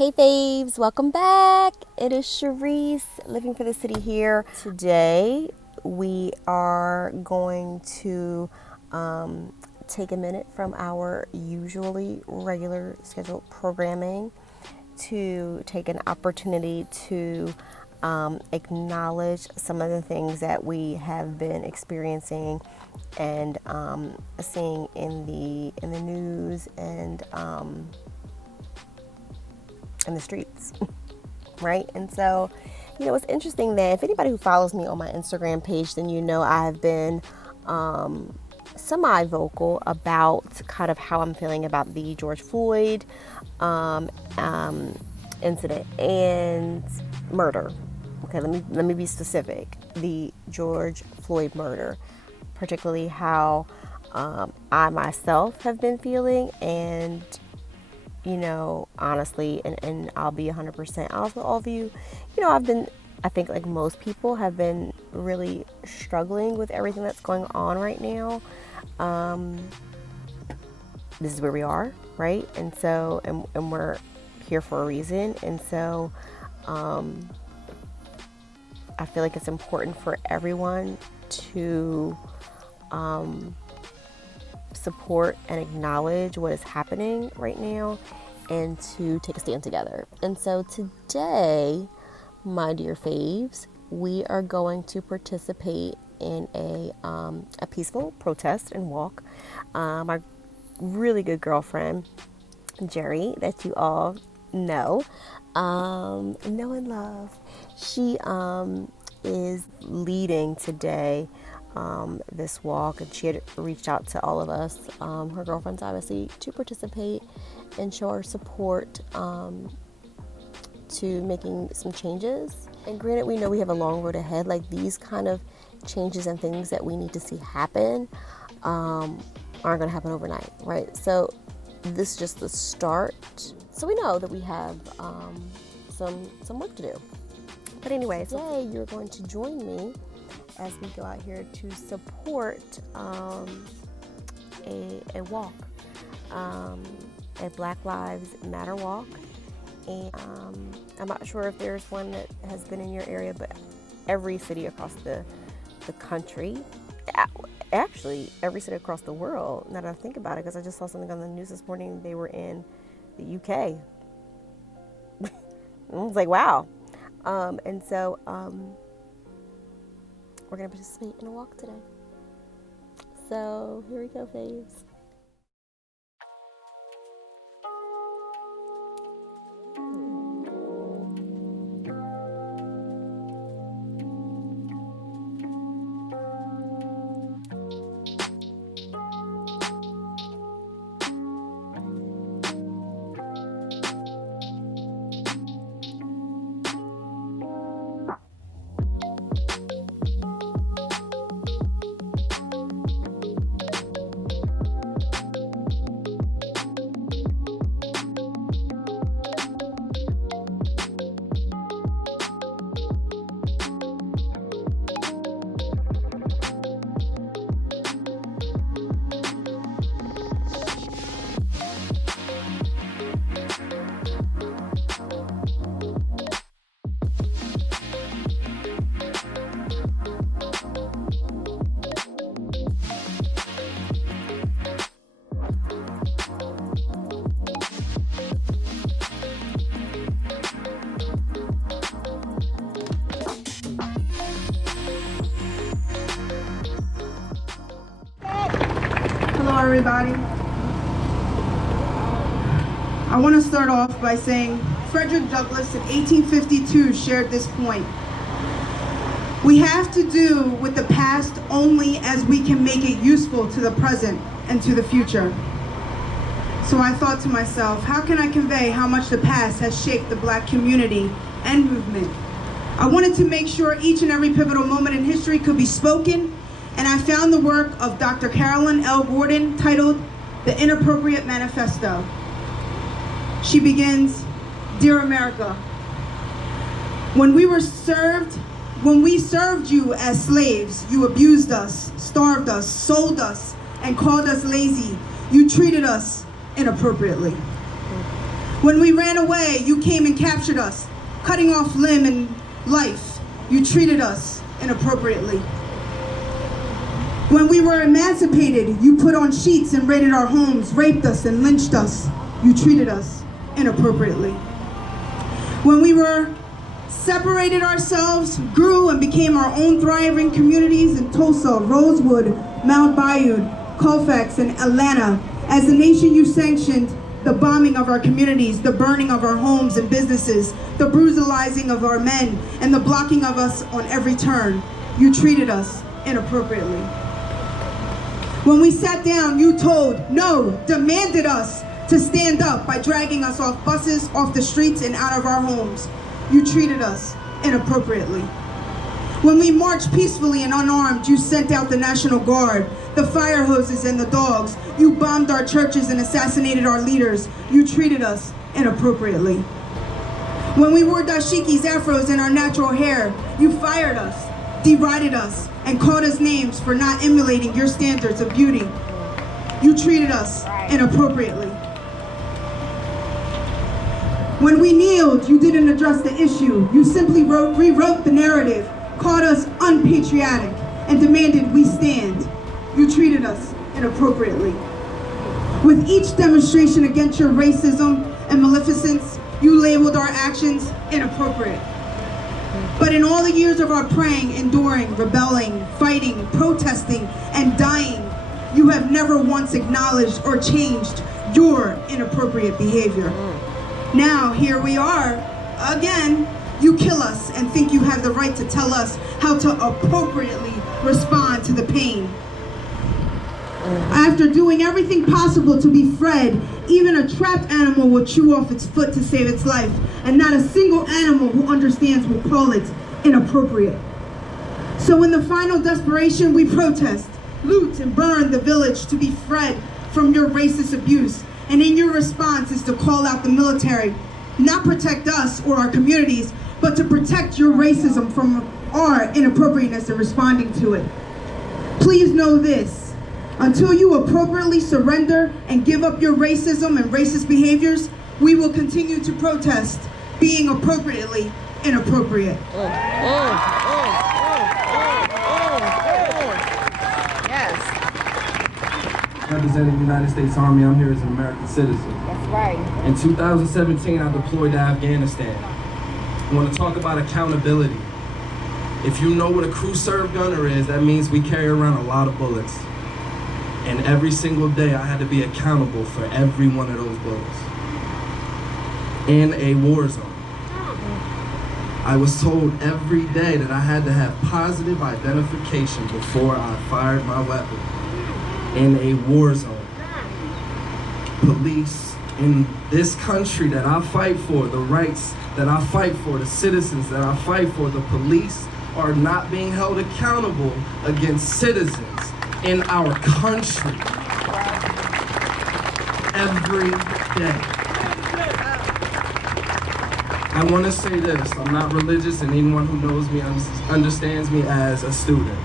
Hey faves, welcome back. It is Cherise, living for the city here. Today we are going to take a minute from our usually regular scheduled programming to take an opportunity to acknowledge some of the things that we have been experiencing and seeing in the news and in the streets, right? And so, it's interesting that if anybody who follows me on my Instagram page, then I have been semi-vocal about kind of how I'm feeling about the George Floyd incident and murder. Okay, let me be specific. The George Floyd murder, particularly how I myself have been feeling, and honestly, and I'll be 100% honest with all of you, I think like most people have been really struggling with everything that's going on right now. This is where we are, right? And so, and we're here for a reason. And so, I feel like it's important for everyone to support and acknowledge what is happening right now and to take a stand together. And so today, my dear faves, we are going to participate in a peaceful protest and walk. My really good girlfriend, Jeri, that you all know and love, she is leading today this walk, and she had reached out to all of us, her girlfriends obviously, to participate and show our support to making some changes. And granted, we know we have a long road ahead. Like, these kind of changes and things that we need to see happen aren't going to happen overnight, right? So this is just the start. So we know that we have some work to do. But anyway, so today you're going to join me as we go out here to support a walk, a Black Lives Matter walk. And I'm not sure if there's one that has been in your area, but every city across the country, actually every city across the world, now that I think about it, because I just saw something on the news this morning, they were in the UK. I was like, wow. And so we're going to participate in a walk today. So here we go, faves. Hello, everybody. I want to start off by saying Frederick Douglass in 1852 shared this point. We have to do with the past only as we can make it useful to the present and to the future. So I thought to myself, how can I convey how much the past has shaped the Black community and movement? I wanted to make sure each and every pivotal moment in history could be spoken, and I found the work of Dr. Carolyn L. Gordon titled The Inappropriate Manifesto. She begins, "Dear America, when we served you as slaves, you abused us, starved us, sold us, and called us lazy. You treated us inappropriately. When we ran away, you came and captured us, cutting off limb and life. You treated us inappropriately. When we were emancipated, you put on sheets and raided our homes, raped us and lynched us. You treated us inappropriately. When we were separated ourselves, grew and became our own thriving communities in Tulsa, Rosewood, Mount Bayou, Colfax, and Atlanta, as the nation you sanctioned the bombing of our communities, the burning of our homes and businesses, the brutalizing of our men, and the blocking of us on every turn. You treated us inappropriately. When we sat down, you told, no, demanded us to stand up by dragging us off buses, off the streets, and out of our homes. You treated us inappropriately. When we marched peacefully and unarmed, you sent out the National Guard, the fire hoses and the dogs. You bombed our churches and assassinated our leaders. You treated us inappropriately. When we wore dashikis, afros, and our natural hair, you fired us, derided us, and called us names for not emulating your standards of beauty. You treated us inappropriately. When we kneeled, you didn't address the issue. You simply rewrote the narrative, called us unpatriotic, and demanded we stand. You treated us inappropriately. With each demonstration against your racism and maleficence, you labeled our actions inappropriate. But in all the years of our praying, enduring, rebelling, fighting, protesting, and dying, you have never once acknowledged or changed your inappropriate behavior. Now, here we are, again. You kill us and think you have the right to tell us how to appropriately respond to the pain. After doing everything possible to be fed, even a trapped animal will chew off its foot to save its life, and not a single animal who understands will call it inappropriate. So in the final desperation, we protest, loot, and burn the village to be freed from your racist abuse. And in your response is to call out the military, not protect us or our communities, but to protect your racism from our inappropriateness in responding to it. Please know this, until you appropriately surrender and give up your racism and racist behaviors, we will continue to protest being appropriately inappropriate. Representing the United States Army, I'm here as an American citizen. That's right. In 2017, I deployed to Afghanistan. I want to talk about accountability. If you know what a crew serve gunner is, that means we carry around a lot of bullets. And every single day, I had to be accountable for every one of those bullets. In a war zone. I was told every day that I had to have positive identification before I fired my weapon. In a war zone. Police in this country that I fight for, the rights that I fight for, the citizens that I fight for, the police are not being held accountable against citizens in our country. Every day. I want to say this, I'm not religious, and anyone who knows me understands me as a student.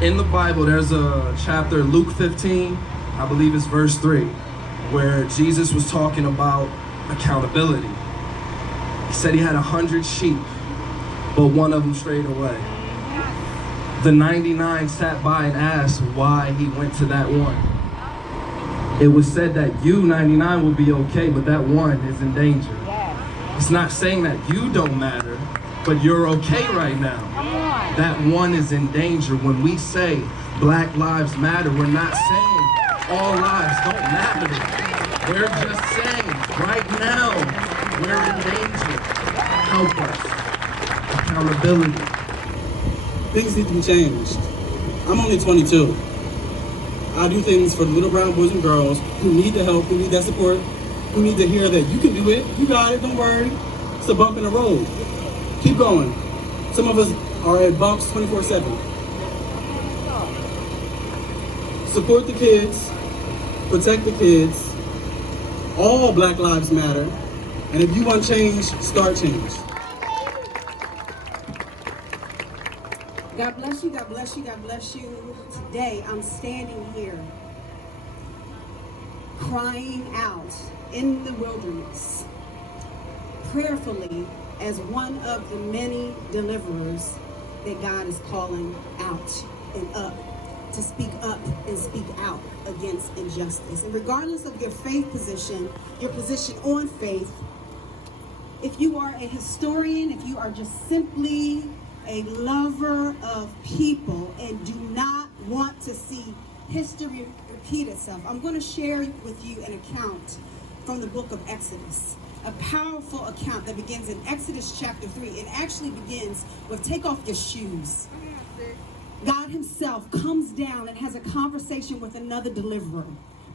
In the Bible, there's a chapter, Luke 15, I believe it's verse 3, where Jesus was talking about accountability. He said he had 100 sheep, but one of them strayed away. The 99 sat by and asked why he went to that one. It was said that you, 99, will be okay, but that one is in danger. It's not saying that you don't matter, but you're okay right now. That one is in danger. When we say Black Lives Matter, we're not saying all lives don't matter. We're just saying right now we're in danger. Help us. Accountability. Things need to be changed. I'm only 22. I do things for the little brown boys and girls who need the help, who need that support, who need to hear that you can do it, you got it, don't worry. It's a bump in the road. Keep going. Some of us are at bumps 24/7. Support the kids, protect the kids. All Black Lives Matter. And if you want change, start change. God bless you, God bless you, God bless you. Today I'm standing here crying out in the wilderness, prayerfully, as one of the many deliverers that God is calling out and up to speak up and speak out against injustice. And regardless of your faith position, your position on faith, if you are a historian, if you are just simply a lover of people and do not want to see history repeat itself, I'm going to share with you an account from the book of Exodus. A powerful account that begins in Exodus chapter 3. It actually begins with take off your shoes. God himself comes down and has a conversation with another deliverer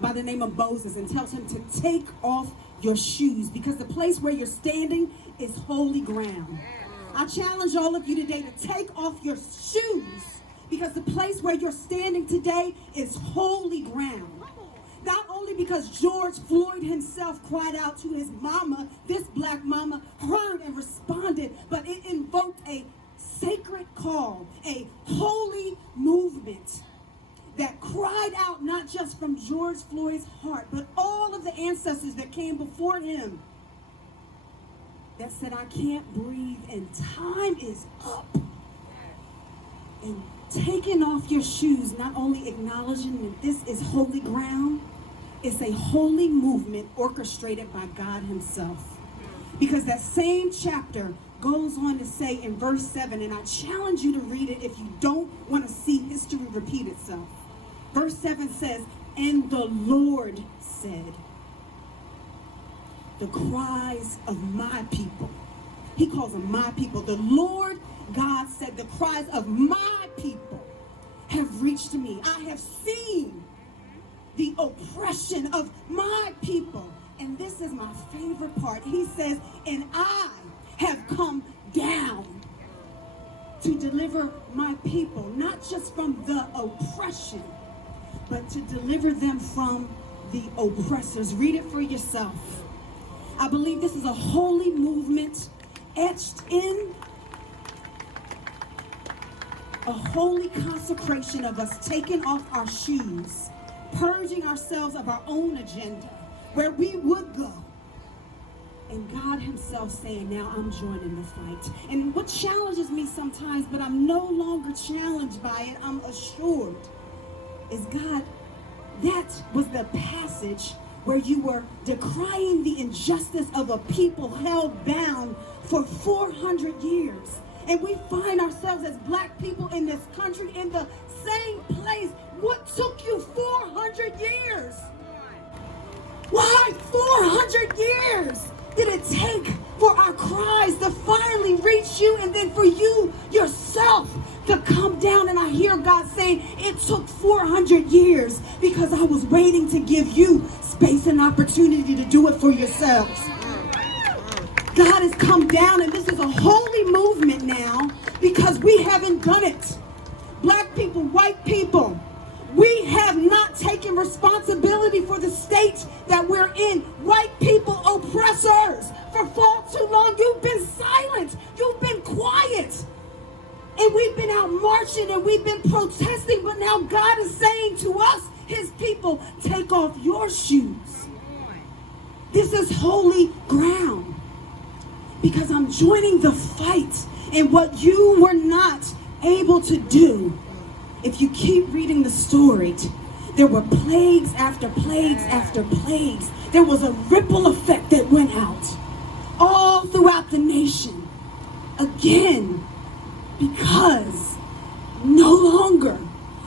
by the name of Moses and tells him to take off your shoes because the place where you're standing is holy ground. I challenge all of you today to take off your shoes because the place where you're standing today is holy ground. Not only because George Floyd himself cried out to his mama, this black mama heard and responded, but it invoked a sacred call, a holy movement that cried out not just from George Floyd's heart, but all of the ancestors that came before him that said, I can't breathe and time is up. And taking off your shoes, not only acknowledging that this is holy ground, it's a holy movement orchestrated by God himself. Because that same chapter goes on to say in verse 7, and I challenge you to read it if you don't want to see history repeat itself. Verse 7 says, and the Lord said, the cries of my people. He calls them my people. The Lord God said, the cries of my people have reached me. I have seen the oppression of my people. And this is my favorite part. He says, and I have come down to deliver my people, not just from the oppression, but to deliver them from the oppressors. Read it for yourself. I believe this is a holy movement etched in a holy consecration of us taking off our shoes, purging ourselves of our own agenda, where we would go. And God himself saying, now I'm joining the fight. And what challenges me sometimes, but I'm no longer challenged by it, I'm assured, is God, that was the passage where you were decrying the injustice of a people held bound for 400 years. And we find ourselves as black people in this country in the same place. What took you 400 years? Why 400 years did it take for our cries to finally reach you and then for you yourself to come down? And I hear God saying it took 400 years because I was waiting to give you space and opportunity to do it for yourselves. God has come down, and this is a holy movement now because we haven't done it. Black people, white people, we have not taken responsibility for the state that we're in. White people, oppressors, for far too long, you've been silent, you've been quiet. And we've been out marching and we've been protesting, but now God is saying to us, his people, take off your shoes. This is holy ground. Because I'm joining the fight. And what you were not able to do, if you keep reading the story, there were plagues after plagues after plagues. There was a ripple effect that went out all throughout the nation. Again, because no longer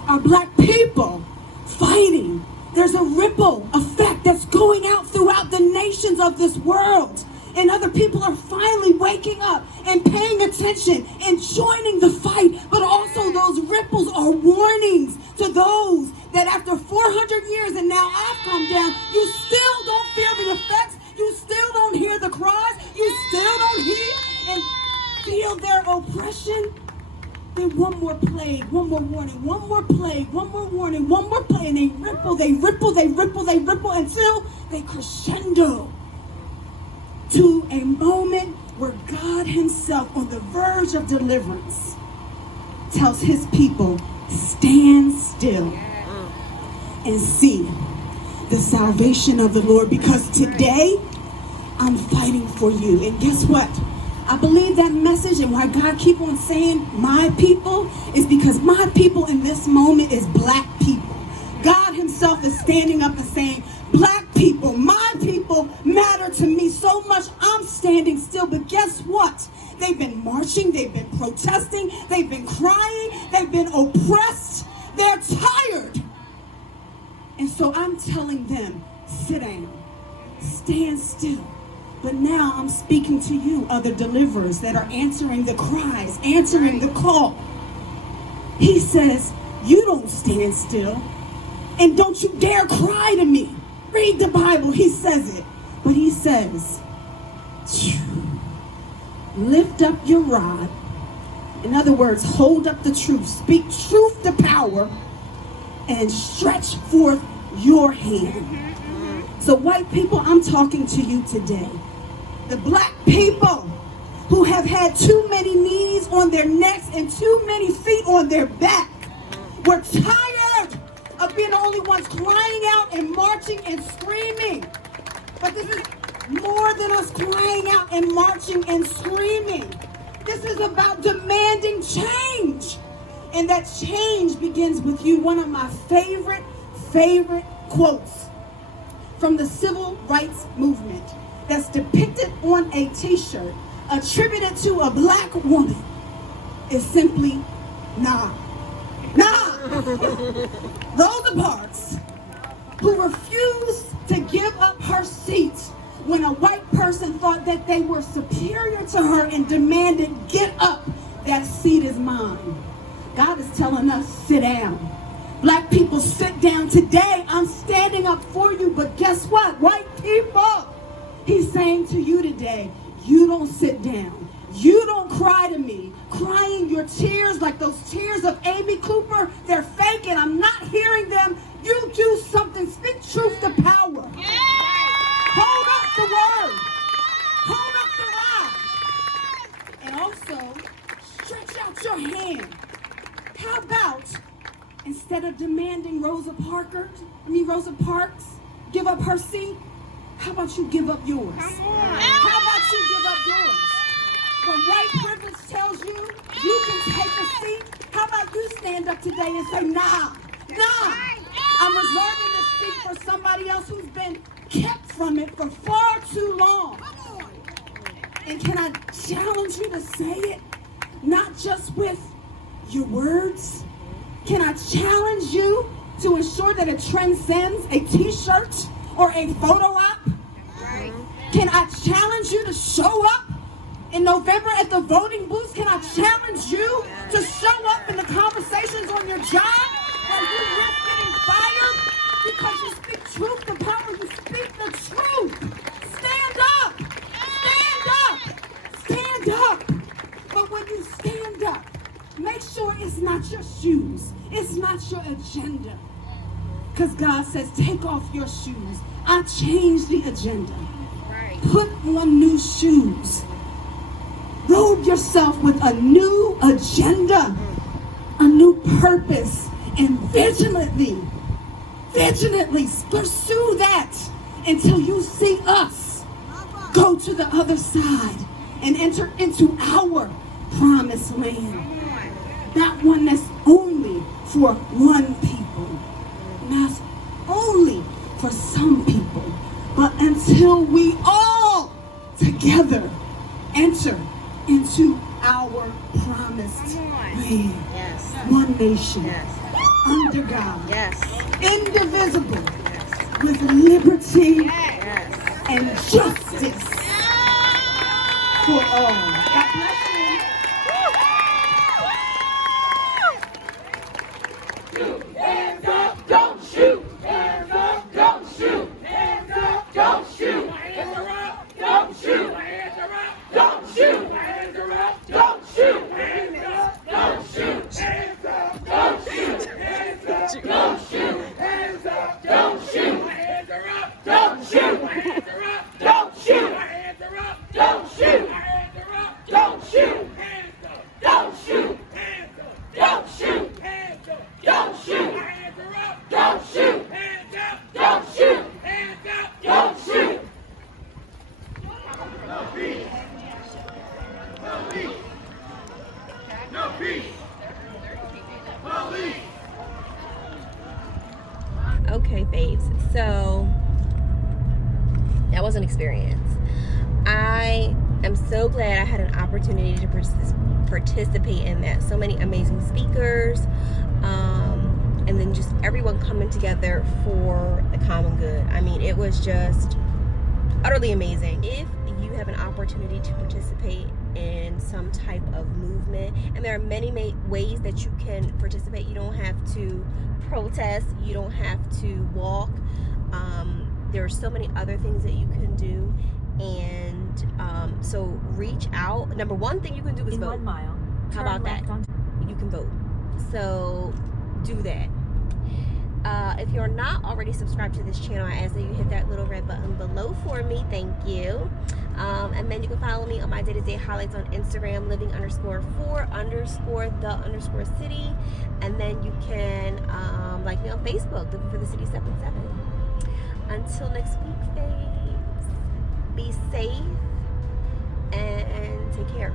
are black people fighting. There's a ripple effect that's going out throughout the nations of this world. And other people are finally waking up and paying attention and joining the fight. But also those ripples are warnings to those that after 400 years and now I've come down, you still don't feel the effects. You still don't hear the cries. You still don't hear and feel their oppression. Then one more plague, one more warning, one more plague, one more warning, one more plague. And they ripple, they ripple, they ripple, they ripple until they crescendo to a moment where God himself, on the verge of deliverance, tells his people, stand still and see the salvation of the Lord, because today I'm fighting for you. And guess what? I believe that message, and why God keep on saying my people is because my people in this moment is black people. God himself is standing up and saying, black people, my people matter to me so much. I'm standing still. But guess what? They've been marching, they've been protesting, they've been crying, they've been oppressed. They're tired. And so I'm telling them, sit down, stand still. But now I'm speaking to you, other deliverers that are answering the cries, answering the call. He says, you don't stand still, and don't you dare cry to me. Read the Bible, he says it. But he says, lift up your rod. In other words, hold up the truth. Speak truth to power and stretch forth your hand. So white people, I'm talking to you today. The black people who have had too many knees on their necks and too many feet on their back. We're tired of being the only ones crying out and marching and screaming. But this is more than us crying out and marching and screaming. This is about demanding change. And that change begins with you. One of my favorite quotes from the civil rights movement that's depicted on a t-shirt attributed to a black woman is simply, nah. Rosa Parks, who refused to give up her seat when a white person thought that they were superior to her and demanded, get up, that seat is mine. God is telling us, sit down. Black people, sit down. Today, I'm standing up for you, but guess what? White people, he's saying to you today, you don't sit down. You don't cry to me. Crying your tears like those tears of Amy Cooper, they're fake and I'm not hearing them. You do something. Speak truth to power. Yeah. Hold up the word. Hold up the rod. And also, stretch out your hand. How about, instead of demanding Rosa Parks give up her seat, how about you give up yours? How about you give up yours? When white privilege tells you you can take a seat, how about you stand up today and say, nah. I'm reserving this seat for somebody else who's been kept from it for far too long. And can I challenge you to say it? Not just with your words. Can I challenge you to ensure that it transcends a t-shirt or a photo op? Can I challenge you to show up in November at the voting booths? Can I challenge you to show up in the conversations on your job when you risk getting fired because you speak truth to power? You speak the truth. Stand up. Stand up. Stand up. But when you stand up, make sure it's not your shoes. It's not your agenda. Because God says, take off your shoes. I changed the agenda. Put on new shoes. Robe yourself with a new agenda, a new purpose, and vigilantly pursue that until you see us go to the other side and enter into our promised land. That one that's only for one people, not only for some people, but until we all together enter into our promised land. Yes. One nation, under God, indivisible, with liberty and justice for all. God bless you. Hands up, don't shoot. Hands up, don't shoot. Hands up, don't shoot. Hands are up, don't shoot. Hands are up, don't shoot. Hands are up, don't shoot. Hands up, don't shoot. Hands up, don't shoot. Hands up, don't shoot. Hands up, don't shoot. Hands are up, don't shoot. Hands are up, don't That was an experience. I am so glad I had an opportunity to participate in that. So many amazing speakers, and then just everyone coming together for the common good. I mean, it was just utterly amazing. If you have an opportunity to participate in some type of movement, and there are many ways that you can participate. You don't have to protest, you don't have to walk. There are so many other things that you can do, and so reach out. Number one thing you can do is vote. 1 mile. How about that? You can vote. So do that. If you're not already subscribed to this channel, I ask that you hit that little red button below for me. Thank you. And then you can follow me on my day-to-day highlights on Instagram, living_for_the_city. And then you can like me on Facebook, Living for the City 77. Until next week, faves, be safe and take care.